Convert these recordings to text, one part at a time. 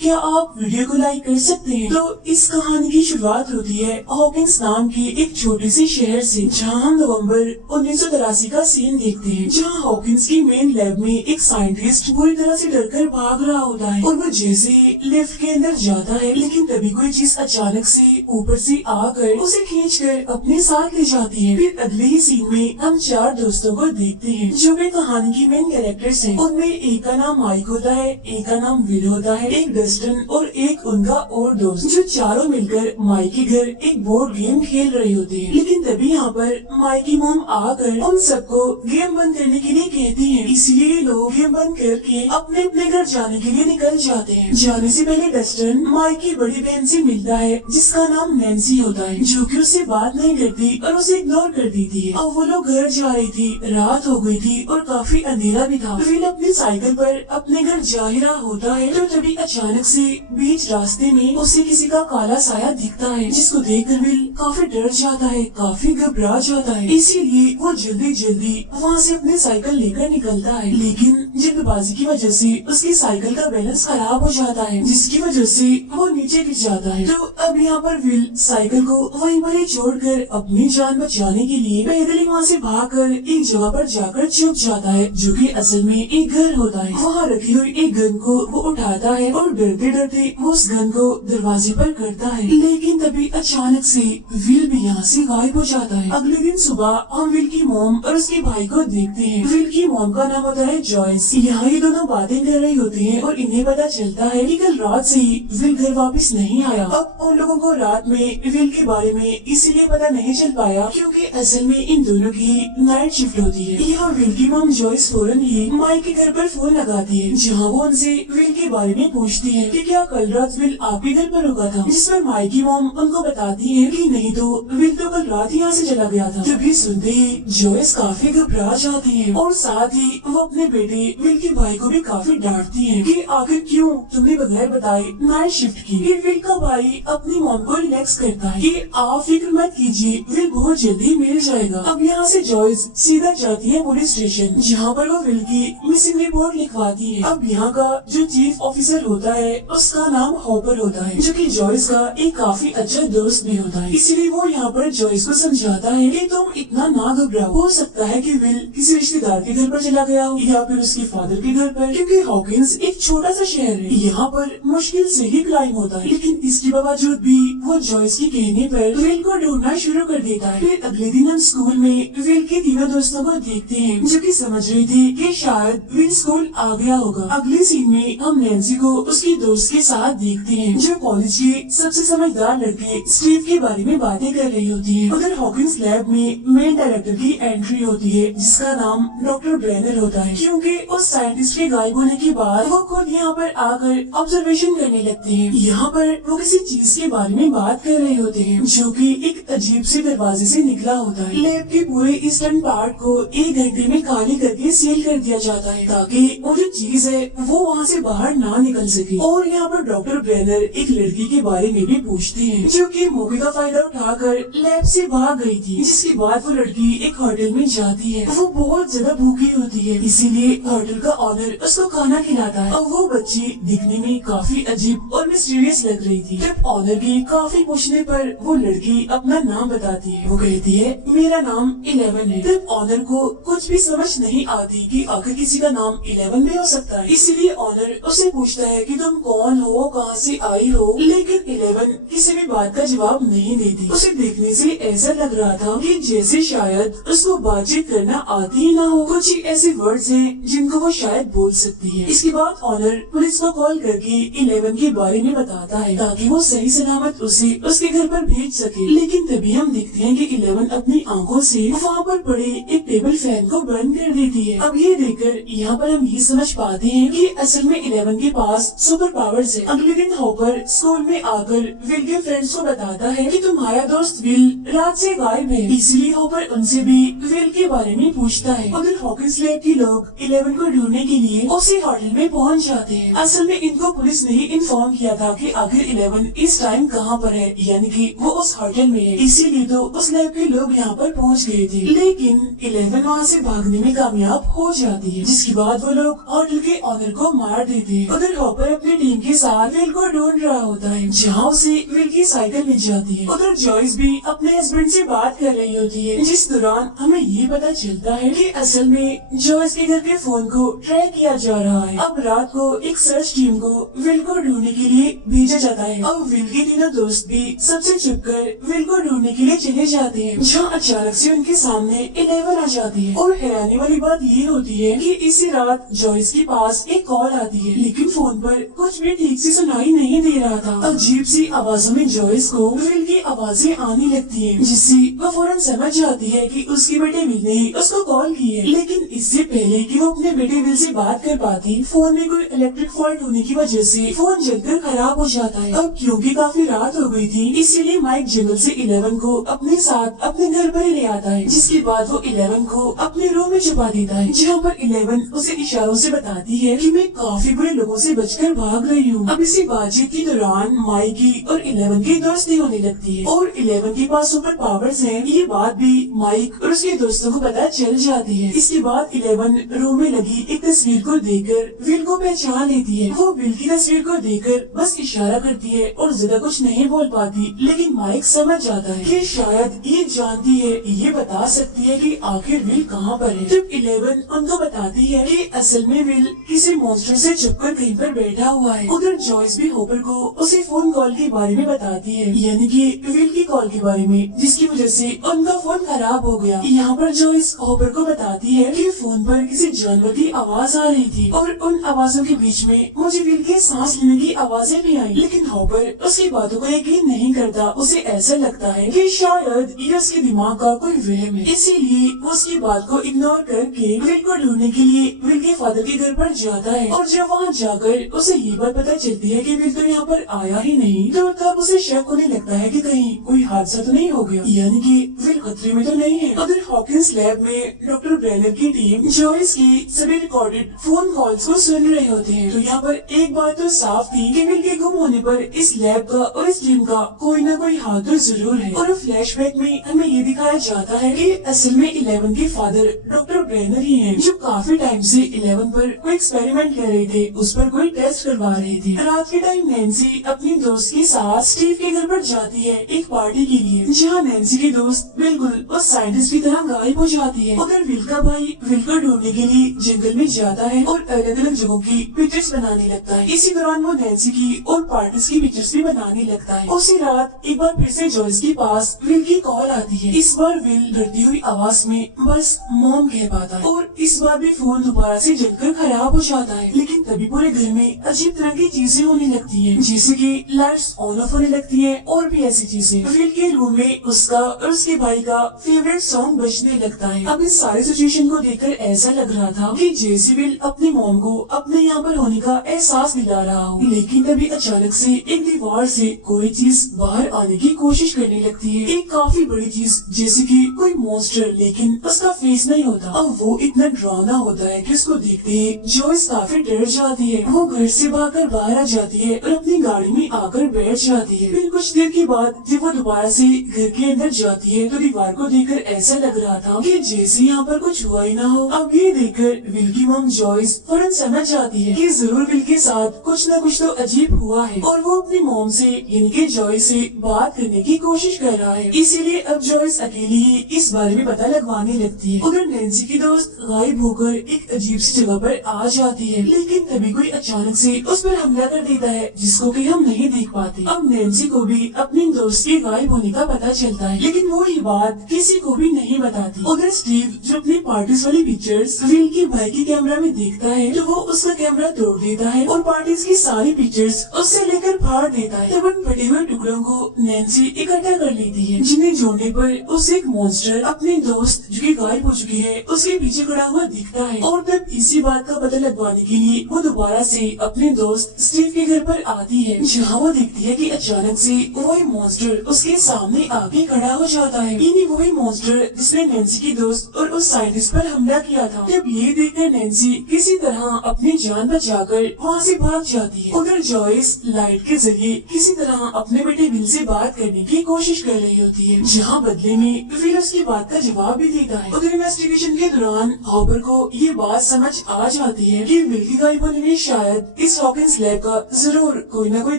क्या आप वीडियो को लाइक कर सकते हैं? तो इस कहानी की शुरुआत होती है हॉकिंस नाम की एक छोटी सी शहर से, जहां हम नवंबर 1983 का सीन देखते हैं, जहां हॉकिंस की मेन लैब में एक साइंटिस्ट बुरी तरह से डरकर भाग रहा होता है और वो जैसे लिफ्ट के अंदर जाता है, लेकिन तभी कोई चीज अचानक से ऊपर से आकर उसे खींचकर अपने साथ ले जाती है। फिर अगले ही सीन में हम 4 दोस्तों को देखते हैं जो कि कहानी की मेन कैरेक्टर्स हैं। उनमें एक का नाम माइक होता है, एक का नाम विल होता है, एक डस्टन और एक उनका और दोस्त, जो चारों मिलकर माइक के घर एक बोर्ड गेम खेल रहे होते हैं। लेकिन तभी यहाँ पर माइक की मॉम आकर उन सबको गेम बंद करने के लिए कहती है, इसलिए लोग गेम बंद करके अपने अपने घर जाने के लिए निकल जाते हैं। जाने से पहले डस्टन माइक की बड़ी बहन से मिलता है जिसका नाम नैन्सी होता है, जो कि उससे बात नहीं करती और उसे इग्नोर कर देती है। अब वो लोग घर जा रही थी, रात हो गई थी और काफी अंधेरा भी था। विल अपनी साइकिल पर अपने घर जा ही रहा होता है तो तभी अचानक से बीच रास्ते में उसे किसी का काला साया दिखता है, जिसको देखकर विल काफी डर जाता है, काफी घबरा जाता है। इसीलिए वो जल्दी जल्दी वहाँ से अपनी साइकिल लेकर निकलता है, लेकिन जल्दबाजी की वजह से उसकी साइकिल का बैलेंस खराब हो जाता है, जिसकी वजह से वो नीचे गिर जाता है। तो अब यहाँ पर विल साइकिल को वहीं पर ही छोड़कर अपनी जान बचाने के लिए पैदल ही वहाँ से भागकर एक जगह पर जाकर छुप जाता है, जो कि असल में एक घर होता है। वहाँ रखी हुई एक गन को वो उठाता है और डरते डरते वो उस गन को दरवाजे पर करता है, लेकिन तभी अचानक से विल भी यहाँ से गायब हो जाता है। अगले दिन सुबह हम विल की मॉम और उसके भाई को देखते हैं। विल की मॉम का नाम होता है जॉयस। यहाँ ये दोनों बातें कर रही होती हैं और इन्हें पता चलता है कि कल रात से ही विल घर वापस नहीं आया। अब उन लोगों को रात में विल के बारे में इसलिए पता नहीं चल पाया क्योंकि असल में इन दोनों की नाइट शिफ्ट होती है। यहाँ विल की मॉम जॉयस फौरन ही माइक के घर पर फोन लगाती है, जहाँ वो उनसे विल के बारे में पूछती है कि क्या कल रात विल आपके घर पर रुका था, जिस पर माइक की मॉम उनको बताती है कि नहीं तो विल तो कल रात यहाँ से चला गया था। तभी सुनते ही जॉयस काफी घबरा जाती है और साथ ही वो अपने बेटे विल के भाई को भी काफी डांटती है कि आखिर क्यों तुमने बगैर बताए नाइट शिफ्ट की। फिर विल का भाई अपनी मॉम को रिलैक्स करता है कि आप फिक्र मत कीजिए, विल बहुत जल्दी मिल जाएगा। अब यहाँ से जॉयस सीधा जाती है पुलिस स्टेशन, जहाँ पर वो विल की मिसिंग रिपोर्ट लिखवाती है। अब यहाँ का जो चीफ ऑफिसर होता है उसका नाम हॉपर होता है, जो कि जॉयस का एक काफी अच्छा दोस्त भी होता है। इसलिए वो यहाँ पर जॉयस को समझाता है कि तुम इतना ना घबराओ, हो सकता है कि विल किसी रिश्तेदार के घर पर चला गया हो या फिर उसके फादर के घर पर, क्योंकि हॉकिंस एक छोटा सा शहर है, यहाँ पर मुश्किल से ही क्राइम होता है। लेकिन इसके बावजूद भी वो जॉयस के कहने पर विल को ढूंढना शुरू कर देता है। फिर अगले दिन हम स्कूल में विल के तीनों दोस्तों को देखते हैं, जो कि समझ रही थी कि शायद विल स्कूल आ गया होगा। अगले सीन में हम नैन्सी को उसके दोस्त के साथ देखते हैं, जो कॉलेज के सबसे समझदार लड़के स्टीव के बारे में बातें कर रही होती है। उधर हॉकिंस लैब में मेन डायरेक्टर की एंट्री होती है, जिसका नाम डॉक्टर ब्रेनर होता है, क्योंकि उस साइंटिस्ट के गायब होने के बाद वो खुद यहाँ पर आकर ऑब्जर्वेशन करने लगते हैं। यहाँ पर वो किसी चीज के बारे में बात कर रहे होते हैं, जो कि एक अजीब से दरवाजे से निकला होता है। लैब के पूरे ईस्टर्न पार्ट को 1 घंटे में खाली करके सील कर दिया जाता है, ताकि वो जो चीज है वो वहाँ से बाहर ना निकल सके। और यहाँ पर डॉक्टर ब्रेनर एक लड़की के बारे में भी पूछते हैं, जो कि मौके का फायदा उठाकर लैब से भाग गई थी, जिसके बाद वो लड़की एक होटल में जाती है। वो बहुत ज्यादा भूखी होती है, इसीलिए होटल का ऑनर उसको खाना खिलाता है। और वो बच्ची दिखने में काफी अजीब और मिस्टीरियस लग रही थी। जब ऑनर की काफी पूछने पर वो लड़की अपना नाम बताती है। वो कहती है मेरा नाम 11 है। तब ऑनर को कुछ भी समझ नहीं आती कि आखिर किसी का नाम 11 भी हो सकता है, इसीलिए ऑनर उसे पूछता है कि तुम कौन हो, कहाँ से आई हो, लेकिन 11 किसी भी बात का जवाब नहीं देती। उसे देखने से ऐसा लग रहा था कि जैसे शायद उसको बातचीत करना आती ही ना हो। कुछ ही ऐसे वर्ड्स हैं जिनको वो शायद बोल सकती है। इसके बाद ऑनर पुलिस को कॉल करके 11 के बारे में बताता है, ताकि वो सही सलामत उसे उसके घर पर भेज सके। लेकिन तभी हम देखते हैं कि 11 अपनी आंखों से वहाँ पर पड़े एक टेबल फैन को बंद कर देती है। अब ये देखकर यहाँ पर हम ये समझ पाते हैं कि असल में 11 के पास सुपर पावर्स है। अगले दिन हॉपर स्कूल में आकर विल के फ्रेंड्स को बताता है कि तुम्हारा दोस्त विल रात से गायब है, इसलिए हॉपर उनसे भी विल के बारे में पूछता है। उधर हॉकिंस लैब के लोग 11 को ढूंढने के लिए उसी होटल में पहुंच जाते हैं। असल में इनको पुलिस ने ही इन्फॉर्म किया था कि आखिर 11 इस टाइम कहाँ पर है, यानी कि वो उस होटल में है, इसीलिए तो उस लैब के लोग यहाँ पर पहुँच गए थे। लेकिन 11 वहाँ से भागने में कामयाब हो जाती है, जिसके बाद वो लोग होटल के ऑनर को मार देते हैं। उधर हॉपर अपने अपनी टीम के साथ विल को ढूंढ रहा होता है, जहाँ उसे विल की साइकिल मिल जाती है। उधर जॉयस भी अपने हस्बैंड से बात कर रही होती है, जिस दौरान हमें ये पता चलता है कि असल में जॉयस के घर के फोन को ट्रैक किया जा रहा है। अब रात को एक सर्च टीम को विल को ढूंढने के लिए भेजा जाता है। अब विल के तीनों दोस्त भी सबसे छुपकर विल को ढूंढने के लिए चले जाते हैं, जहाँ अचानक से उनके सामने 11 आ जाती है। और हैरानी वाली बात ये होती है कि इसी रात जॉयस के पास एक कॉल आती है, लेकिन फोन पर कुछ भी ठीक से सुनाई नहीं दे रहा था। अजीब सी आवाजों में जॉयस को विल की आवाजें आने लगती है, जिससे वो फौरन समझ जाती है कि उसके बेटे विल ने उसको कॉल की है। लेकिन इससे पहले कि वो अपने बेटे विल से बात कर पाती, फोन में कोई इलेक्ट्रिक फॉल्ट होने की वजह से फोन जलकर खराब हो जाता है। अब क्योंकि काफी रात हो गई थी, इसीलिए माइक जंगल से 11 को अपने साथ अपने घर पर ले आता है, जिसके बाद वो 11 को अपने रूम में छुपा देता है, जहाँ पर 11 उसे इशारों से बताती है कि मैं काफी बुरे लोगों से बचकर भाग रही हूँ। अब इसी बातचीत के दौरान माइक की और 11 की दोस्ती होने लगती है और 11 के पास सुपर पावर्स हैं। ये बात भी माइक और उसके दोस्तों को पता चल जाती है। इसके बाद 11 रूम में लगी एक तस्वीर को देखकर विल को पहचान लेती है। वो विल की तस्वीर को देखकर बस इशारा करती है और ज्यादा कुछ नहीं बोल पाती, लेकिन माइक समझ जाता है कि शायद ये जानती है, ये बता सकती है कि आखिर विल कहाँ पर है। जब 11 उनको बताती है कि असल में विल किसी मॉन्स्टर से छुपकर कहीं पर बैठा हुआ है। उधर जॉयस भी होपर को उसे फोन कॉल के बारे में बताती है, यानी कि विल की कॉल के बारे में, जिसकी वजह से उनका फोन खराब हो गया। यहाँ पर जॉयस होपर को बताती है कि फोन पर किसी जानवर की आवाज आ रही थी और उन आवाजों के बीच में मुझे विल के सांस लेने की आवाजें भी आई। लेकिन होपर उसकी बातों को यकीन नहीं करता। उसे ऐसा लगता है कि शायद ये उसके दिमाग का कोई वहम है, इसीलिए वो उसकी बात को इग्नोर करके विल को ढूंढने के लिए विल के फादर के घर पर जाता है। और जब वहाँ जाकर उसे ये बात पता चलती है कि विल तो यहाँ पर आया ही नहीं, तो तब उसे शक होने लगता है कि कहीं कोई हादसा तो नहीं हो गया, यानी कि विल खतरे में तो नहीं है। उधर हॉकिंस लैब में डॉक्टर ब्रेनर की टीम जॉयस की सभी रिकॉर्डेड फोन कॉल्स को सुन रहे होते हैं। तो यहाँ पर एक बात तो साफ थी कि विल के गुम होने पर इस लैब का और इस टीम का कोई न कोई हाथ तो जरूर है। और फ्लैशबैक में हमें ये दिखाया जाता है कि असल में 11 के फादर डॉक्टर ब्रेनर ही हैं, जो काफी टाइम से 11 पर कोई एक्सपेरिमेंट कर रहे थे, उस पर कोई टेस्ट करवा रहे थे। रात के टाइम नैन्सी अपनी दोस्त के साथ स्टीव के घर पर जाती है एक पार्टी के लिए, जहाँ नैन्सी की दोस्त बिल्कुल उस साइंटिस्ट की तरह गायब हो जाती है। उधर विल का भाई विल को ढूंढने के लिए जंगल में जाता है और अलग अलग जगहों की पिक्चर्स बनाने लगता है। इसी दौरान वो नैन्सी की और पार्टीज की पिक्चर्स भी बनाने लगता है। उसी रात एक बार फिर से जॉयस के पास विल की कॉल आती है। इस बार विल डरती हुई आवाज में बस मॉम कह पाता है और इस बार भी फोन दोबारा से जलकर खराब हो जाता है। लेकिन तभी पूरे घर में अजीब तरह की चीजें होने लगती हैं, जैसे कि लाइट्स ऑन ऑफ होने लगती हैं और भी ऐसी चीजें। विल के रूम में उसका और उसके भाई का फेवरेट सॉन्ग बजने लगता है। अब इस सारी सिचुएशन को देखकर ऐसा लग रहा था कि जैसे विल अपनी मॉम को अपने यहाँ पर होने का एहसास दिला रहा हो। लेकिन तभी अचानक से एक दीवार से कोई चीज बाहर आने की कोशिश करने लगती है, एक काफी बड़ी चीज, जैसे कि कोई मॉन्स्टर, लेकिन उसका फेस नहीं होता। अब वो इतना डरावना होता है कि उसको देखते ही जॉयस काफी डर जाती है। वो घर से भागकर बाहर आ जाती है और अपनी गाड़ी में आकर बैठ जाती है। फिर कुछ देर के बाद जब वो दोबारा से घर के अंदर जाती है तो दीवार को देखकर ऐसा लग रहा था कि जैसे यहाँ पर कुछ हुआ ही ना हो। अब ये देखकर विल की मॉम जॉयस फौरन समझ जाती है कि जरूर विल के साथ कुछ न कुछ तो अजीब हुआ है और वो अपनी मॉम से यानी कि जॉयस से बात करने की कोशिश कर रहा है। इसीलिए अब जॉयस अकेली ही इस बारे में पता लगवाने लगती है। उधर नैन्सी की दोस्त गायब होकर एक अजीब सी जगह पर आ जाती है, लेकिन तभी कोई अचानक से उस पर हमला कर देता है, जिसको कि हम नहीं देख पाते। अब नैन्सी को भी अपनी दोस्त के गायब होने का पता चलता है, लेकिन वो ये बात किसी को भी नहीं बताती। उधर स्टीव जो अपनी पार्टीज वाली पिक्चर्स विल के भाई के कैमरा में देखता है, तो वो उसका कैमरा तोड़ देता है और पार्टीज की सारी पिक्चर्स उससे लेकर फाड़ देता है। तब उन फटे हुए टुकड़ों को नैन्सी इकट्ठा कर लेती है, जिन्हें जोड़ने पर उसे एक मॉन्स्टर अपनी दोस्त जो कि गायब हो चुकी है उसके पीछे खड़ा हुआ दिखता है। और तब इसी बात का पता लगवाने के लिए वो दोबारा से अपने दोस्त स्टीव के घर पर आती है, जहाँ वो देखती है कि अचानक से वही मॉन्स्टर उसके सामने आके खड़ा हो जाता है। इन्हीं वही मॉन्स्टर जिसने नैन्सी की दोस्त और उस साइंटिस्ट पर हमला किया था। जब ये देखकर नैन्सी किसी तरह अपनी जान बचाकर वहाँ से भाग जाती है। उधर जॉयस लाइट के जरिए किसी तरह अपने बेटे विल से बात करने की कोशिश कर रही होती है, जहाँ बदले में विल उसकी बात का जवाब भी देता है। उधर इन्वेस्टिगेशन के दौरान हॉपर को ये बात समझ आ जाती है कि विल के गायब होने में शायद इस हॉकिंस लैब का जरूर कोई न कोई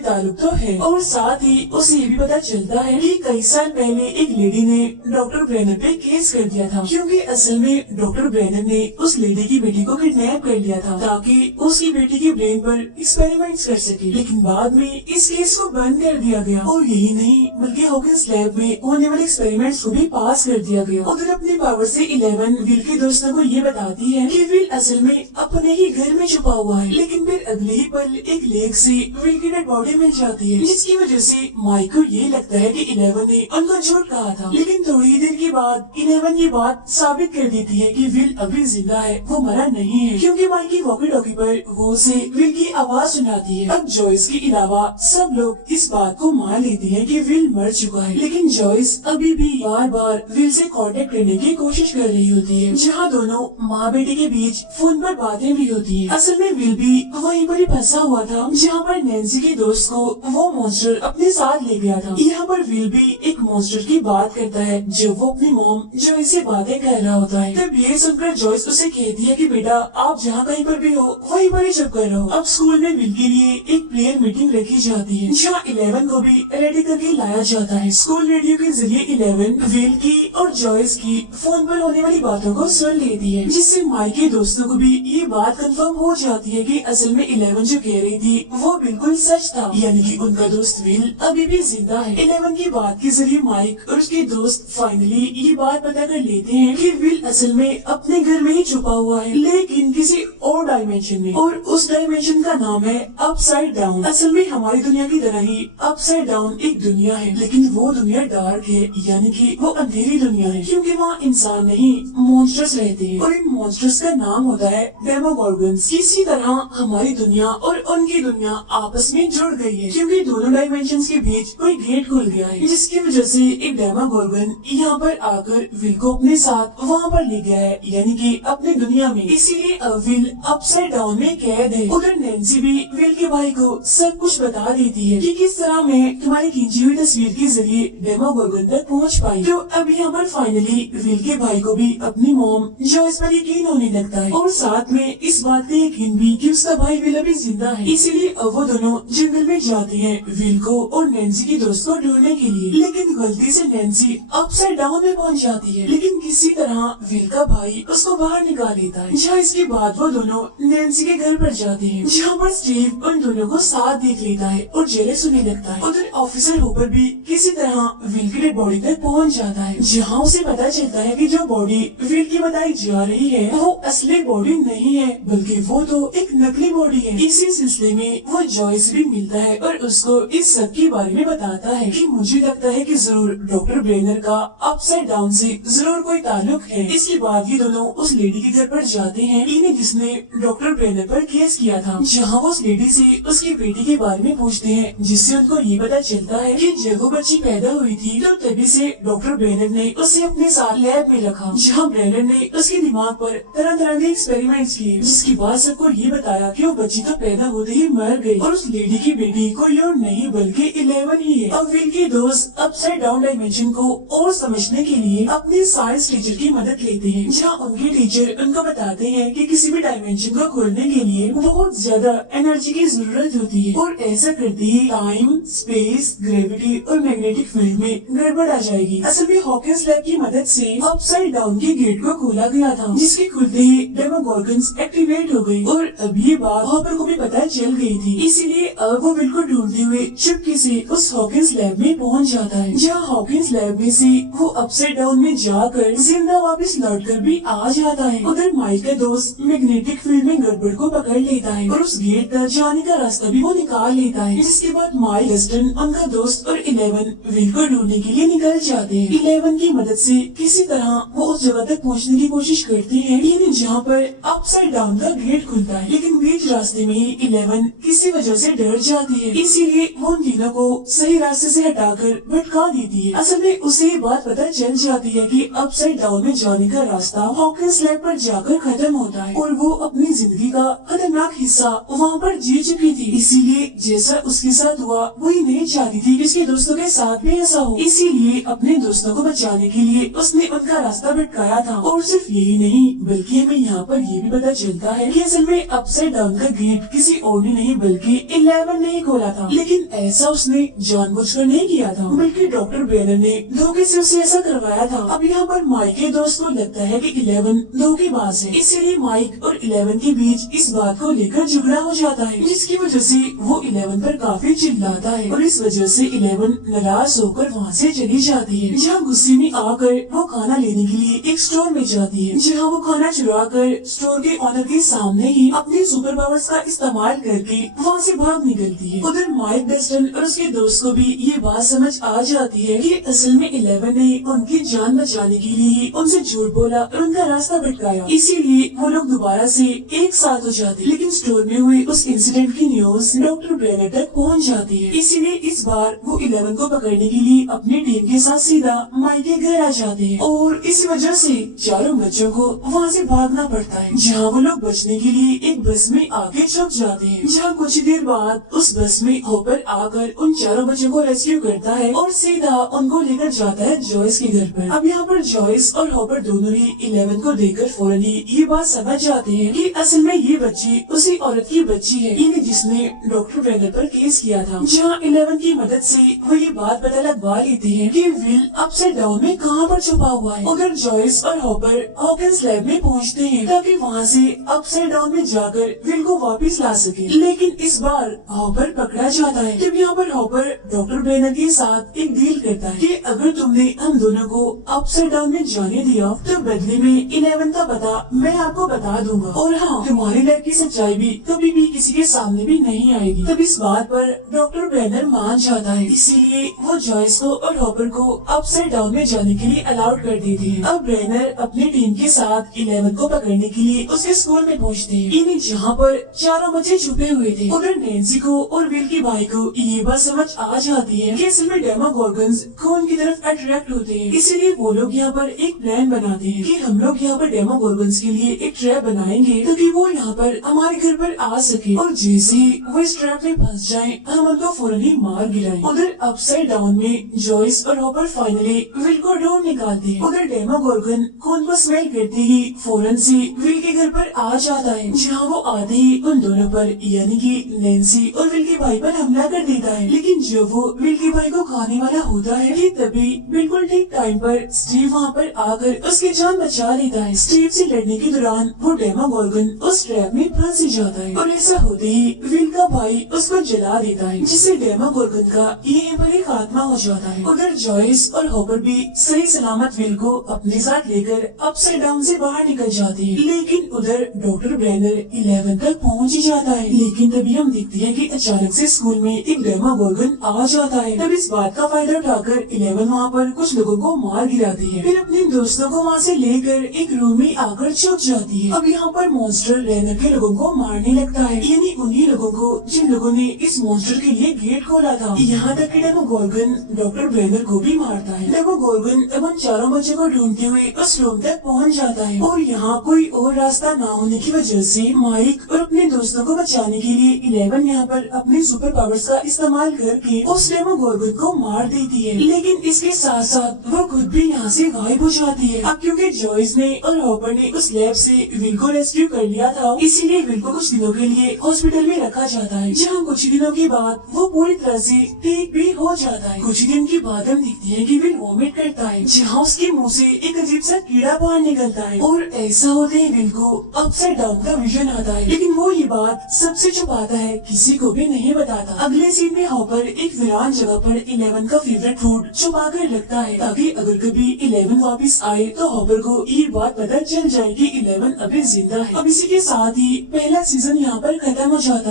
ताल्लुक तो है, और साथ ही उसे ये भी पता चलता है कि कई साल पहले एक लेडी ने डॉक्टर ब्रेनर पे केस कर दिया था, क्योंकि असल में डॉक्टर ब्रेनर ने उस लेडी की बेटी को किडनैप कर लिया था ताकि उसकी बेटी के ब्रेन पर एक्सपेरिमेंट्स कर सके। लेकिन बाद में इस केस को बंद कर दिया गया, और यही नहीं बल्कि हॉकिंस लैब में होने वाले एक्सपेरिमेंट्स को भी पास कर दिया गया। उधर अपनी पावर से 11 विल के दोस्तों को ये बताती है कि विल असल में अपने ही घर में छुपा हुआ है, लेकिन फिर अगले ही पल एक लेक से विल की डेड बॉडी मिल जाती है, जिसकी वजह से माइक को ये लगता है कि 11 ने उनको झूठ कहा था। लेकिन थोड़ी ही देर के बाद 11 ये बात साबित कर देती है कि विल अभी जिंदा है, वो मरा नहीं है, क्योंकि माइक की वॉकी टॉकी पर वो उसे विल की आवाज सुनाती है। अब जॉयस के अलावा सब लोग इस बात को मान लेते हैं कि विल मर चुका है, लेकिन जॉयस अभी भी बार बार विल से कांटेक्ट करने की कोशिश कर रही होती है, जहाँ दोनों माँ बेटे के बीच फोन पर बातें भी होती हैं। असल में विल भी वहीं पर ही फंसा हुआ था, जहाँ पर नैन्सी के दोस्त को वो मॉन्स्टर अपने साथ ले गया था। यहाँ पर विल भी एक मॉन्स्टर की बात करता है, जब वो अपनी मॉम जॉयस से बातें कर रहा होता है। तब ये सुनकर जॉयस उसे कहती है कि बेटा आप जहाँ कहीं पर भी हो वहीं पर ही चुप कर रहो। अब स्कूल में विल के लिए एक प्रेयर मीटिंग रखी जाती है, जहाँ 11 को भी रेडी करके लाया जाता है। स्कूल रेडियो के जरिए 11 विल की और जॉयस की फोन पर होने वाली बातों को सुन लेती है, जिससे माइक के दोस्तों को भी ये बात कंफर्म हो जाती है कि असल में 11 जो कह रही थी वो बिल्कुल सच था, यानी कि उनका दोस्त विल अभी भी जिंदा है। 11 की बात के जरिए माइक और उसके दोस्त फाइनली ये बात पता कर लेते हैं कि विल असल में अपने घर में ही छुपा हुआ है, लेकिन किसी और डायमेंशन में, और उस डायमेंशन का नाम है अपसाइड डाउन। असल में हमारी दुनिया की तरह ही अपसाइड डाउन एक दुनिया है, लेकिन वो दुनिया डार्क है, यानी कि वो अंधेरी दुनिया है, क्योंकि वहाँ इंसान नहीं मॉन्स्टर्स रहते हैं, और इन मॉन्स्टर्स का नाम होता है डेमोगोर्गन्स। इसी तरह हमारी दुनिया और उनकी दुनिया आपस में जुड़ गई है, क्योंकि दोनों डायमेंशंस के बीच कोई गेट खुल गया है, जिसकी वजह से एक डेमोगोर्गन यहाँ पर आकर विल को अपने साथ वहाँ पर ले गया है, यानी कि अपनी दुनिया में। इसीलिए अब विल अपसाइड डाउन में कैद है। उधर नैन्सी भी विल के भाई को सब कुछ बता देती है कि किस तरह मैं तुम्हारी खींची हुई तस्वीर के जरिए डेमोगोर्गन तक पहुँच पाई। तो अब यहाँ पर फाइनली विल के भाई को भी अपनी मॉम जॉयस पर यकीन होने लगता है, और साथ में इस बात का यकीन भी कि उसका भाई विल अभी जिंदा है। इसीलिए अब वो दोनों जंगल में जाते हैं विल को और नैन्सी के दोस्त को ढूंढने के लिए, लेकिन गलती से नैन्सी अपसाइड डाउन में पहुंच जाती है, लेकिन किसी तरह विल का भाई उसको बाहर निकाल लेता है। जहाँ इसके बाद वो दोनों नैन्सी के घर पर जाते हैं, जहाँ पर स्टीव उन दोनों को साथ देख लेता है और जेलस होने लगता है। उधर ऑफिसर होपर भी किसी तरह विल की डेड बॉडी तक पहुँच जाता है, जहाँ उसे पता चलता है कि जो बॉडी विल की बताई जा रही है वो असली बॉडी नहीं है, बल्कि वो तो एक नकली बॉडी है। इसी सिलसिले में वो जॉयस भी मिलता है और उसको इस सब के बारे में बताता है कि मुझे लगता है कि जरूर डॉक्टर ब्रेनर का अपसाइड डाउन से जरूर कोई ताल्लुक है। इसके बाद ये दोनों उस लेडी के घर पर जाते हैं, इन्हें जिसने डॉक्टर ब्रेनर पर केस किया था, जहाँ वो उस लेडी से उसकी बेटी के बारे में पूछते हैं, जिससे उनको ये पता चलता है कि जब वो बच्ची पैदा हुई थी तो तभी से डॉक्टर ब्रेनर ने उसे अपने साथ लैब में रखा, जहाँ ब्रेनर ने उसके दिमाग पर तरह तरह के एक्सपेरिमेंट्स किए, जिसके बाद सबको ये बताया कि वो बच्ची तो पैदा होते ही मर गई, और उस लेडी की बेटी कोई और नहीं बल्कि 11 ही है। अब विल के दोस्त अपसाइड डाउन डायमेंशन को और समझने के लिए अपने साइंस टीचर की मदद लेते हैं, जहाँ उनके टीचर उनको बताते हैं कि किसी भी डायमेंशन को खोलने के लिए बहुत ज्यादा एनर्जी की जरूरत होती है, और ऐसा करते ही टाइम, स्पेस, ग्रेविटी और मैग्नेटिक फील्ड में गड़बड़ आ जाएगी। असल में हॉकिंस लैब की मदद से अपसाइड डाउन के गेट को खोला गया था, जिसके खुलते ही डेमोगोर्गन्स एक्टिवेट हो गई, और अब ये बात हॉपर को भी पता चल गई थी। इसीलिए अब वो विल को ढूंढते हुए चुपके से उस हॉकिंस लैब में पहुंच जाता है, जहाँ हॉकिंस लैब में से वो अपसाइड डाउन में जाकर जिंदा वापस लौट कर भी आ जाता है। उधर माइक का दोस्त मैग्नेटिक फील्ड में गड़बड़ को पकड़ लेता है और उस गेट तक जाने का रास्ता भी वो निकाल लेता है, जिसके बाद माइक, डस्टन, उनका दोस्त और 11 विल को ढूंढने के लिए निकल जाते हैं। 11 की मदद से किसी तरह वो उस जगह तक पहुंचने की कोशिश करते हैं, लेकिन जहाँ पर अपसाइड डाउन का गेट खुलता है, लेकिन बीच रास्ते में ही 11 किसी वजह से डर जाती है, इसीलिए वो उन तीनों को सही रास्ते से हटाकर भटका देती है। असल में उसे ये बात पता चल जाती है कि अपसाइड डाउन में जाने का रास्ता हॉकिंस लैब पर जाकर खत्म होता है, और वो अपनी जिंदगी का खतरनाक हिस्सा वहाँ पर जी चुकी थी। इसीलिए जैसा उसके साथ हुआ वही नहीं चाहती थी कि उसके दोस्तों के साथ भी ऐसा हो, इसीलिए अपने दोस्तों को बचाने के लिए उसने उनका रास्ता भटकाया था और और सिर्फ यही नहीं बल्कि हमें यहाँ पर ये भी पता चलता है कि असल में अपसाइड डाउन का गेट किसी और ने नहीं बल्कि 11 ने ही खोला था, लेकिन ऐसा उसने जानबूझकर नहीं किया था, बल्कि डॉक्टर ब्रेनर ने धोखे से उसे ऐसा करवाया था। अब यहाँ पर माइक के दोस्त को लगता है कि 11 धोखेबाज है, इसीलिए माइक और 11 के बीच इस बात को लेकर झगड़ा हो जाता है, जिसकी वजह से वो 11 पर काफी चिल्लाता है और इस वजह से 11 नाराज होकर वहाँ से चली जाती है। जहाँ गुस्से में आकर वो खाना लेने के लिए एक स्टोर में जाती है, जहाँ वो खाना चुरा कर स्टोर के ऑनर के सामने ही अपने सुपर पावर्स का इस्तेमाल करके वहाँ से भाग निकलती है। उधर माइक डस्टन और उसके दोस्त को भी ये बात समझ आ जाती है कि असल में 11 ने उनकी जान बचाने के लिए उनसे झूठ बोला और उनका रास्ता भटकाया, इसीलिए वो लोग दोबारा से एक साथ हो जाते। लेकिन स्टोर में हुए उस इंसिडेंट की न्यूज डॉक्टर ब्रेनर तक पहुँच जाती है, इसीलिए इस बार वो 11 को पकड़ने के लिए अपनी टीम के साथ सीधा माइक के घर आ जाते हैं और इस वजह से चारों बच्चों को वहाँ से भागना पड़ता है, जहाँ वो लोग बचने के लिए एक बस में आगे छुप जाते हैं, जहाँ कुछ देर बाद उस बस में हॉपर आकर उन चारों बच्चों को रेस्क्यू करता है और सीधा उनको लेकर जाता है जॉयस के घर पर। अब यहाँ पर जॉयस और हॉपर दोनों ही 11 को देखकर फौरन ही ये बात समझ जाते हैं कि असल में ये बच्ची उसी औरत की बच्ची है, यानी जिसने डॉक्टर ब्रेनर पर केस किया था। जहाँ 11 की मदद से वो ये बात पता लगवा लेते हैं कि विल अपसाइड डाउन में कहाँ पर छुपा हुआ है। उधर जॉयस और हॉपर हॉकिंस लैब में पहुँचते हैं ताकि वहाँ से अपसाइड डाउन में जाकर विल को वापस ला सके, लेकिन इस बार हॉपर पकड़ा जाता है। जब यहाँ पर हॉपर डॉक्टर ब्रेनर के साथ एक डील करता है कि अगर तुमने हम दोनों को अपसाइड डाउन में जाने दिया तो बदले में 11 का पता मैं आपको बता दूंगा, और हाँ तुम्हारी लाइफ की सच्चाई भी कभी भी किसी के सामने भी नहीं आएगी। तब इस बात पर डॉक्टर ब्रेनर मान जाता है, इसीलिए वो जॉयस को और हॉपर को अपसाइड डाउन में जाने के लिए अलाउड कर देते हैं। अब ब्रेनर अपनी टीम के साथ 11 को पकड़ने के लिए उसके स्कूल में पहुँचते हैं, यानी जहाँ पर चारों बच्चे छुपे हुए थे। उधर नैन्सी को और विल के भाई को ये बात समझ आ जाती है कि असल में डेमोगोर्गन्स खून की तरफ अट्रैक्ट होते हैं, इसलिए वो लोग यहाँ पर एक प्लान बनाते हैं कि हम लोग यहाँ पर डेमोगोर्गन्स के लिए एक ट्रैप बनाएंगे ताकि वो यहाँ पर हमारे घर पर आ सके, और जैसे ही वो इस ट्रैप में फंस जाए हम उनको फौरन ही मार गिराएं। उधर अपसाइड डाउन में जॉयस और हॉपर फाइनली विल को ढूंढ निकालते हैं। उधर डेमोगोर्गन खून को स्मेल करते ही फौरन से विल के घर पर आ जाता है, जहाँ वो आते ही उन दोनों पर यानी कि नैन्सी और विल के भाई पर हमला कर देता है। लेकिन जब वो विल के भाई को खाने वाला होता है कि तभी बिल्कुल ठीक टाइम पर स्टीव वहाँ पर आकर उसकी जान बचा लेता है। स्टीव से लड़ने के दौरान वो डेमोगोर्गन उस ट्रैप में फंस जाता है और ऐसा होते ही विल का भाई उसको जला देता है, जिससे डेमोगोर्गन का यहीं पर ही खात्मा हो जाता है। उधर जॉयस और हॉपर भी सही सलामत विल को अपने साथ लेकर अपसाइड डाउन से बाहर निकल जाते हैं, लेकिन उधर डॉक्टर ब्रेनर 11 तक पहुँच ही जाता है। लेकिन तभी हम देखते हैं कि अचानक से स्कूल में एक डेमोगोर्गन आ जाता है। तब इस बात का फायदा उठाकर 11 वहाँ पर कुछ लोगों को मार गिराती है, फिर अपने दोस्तों को वहाँ से लेकर एक रूम में आकर छुप जाती है। अब यहाँ पर मॉन्स्टर रेनर के लोगों को मारने लगता है, यानी उन्हीं लोगों को जिन लोगों ने इस मॉन्स्टर के लिए गेट खोला था। यहाँ तक कि डेमोगोर्गन डॉक्टर ब्रेनर को भी मारता है। डेमोगोर्गन अब उन चारों बच्चों को ढूंढते हुए उस रूम तक पहुँच जाता है और यहाँ कोई और रास्ता न होने की वजह से माइक और अपने दोस्तों को बचाने के लिए 11 यहाँ पर अपने सुपर पावर्स का इस्तेमाल करके उस डेमोगोर्गन को मार देती है, लेकिन इसके साथ साथ वो खुद भी यहाँ से गायब हो जाती है। अब क्योंकि जॉयस ने और हॉपर ने उस लैब से विल को रेस्क्यू कर लिया था, इसीलिए विल को कुछ दिनों के लिए हॉस्पिटल में रखा जाता है, जहाँ कुछ दिनों के बाद वो पूरी तरह से ठीक भी हो जाता है। कुछ दिन के बाद हम देखते हैं कि विल वॉमिट करता है, जहाँ उसके मुंह से एक अजीब सा कीड़ा बाहर निकलता है, और ऐसा होते ही विल को अपसाइड डाउन का विजन आता है, लेकिन वो ये बात सबसे छुपाता है, किसी को भी नहीं बताता। अगले सीन में हॉपर एक वीरान जगह पर 11 का फेवरेट फूड छुपा कर रखता है, ताकि अगर कभी 11 वापस आए तो हॉपर को ये बात पता चल जाए कि 11 अभी जिंदा है। अब इसी के साथ ही पहला सीजन यहाँ पर खत्म हो जाता है।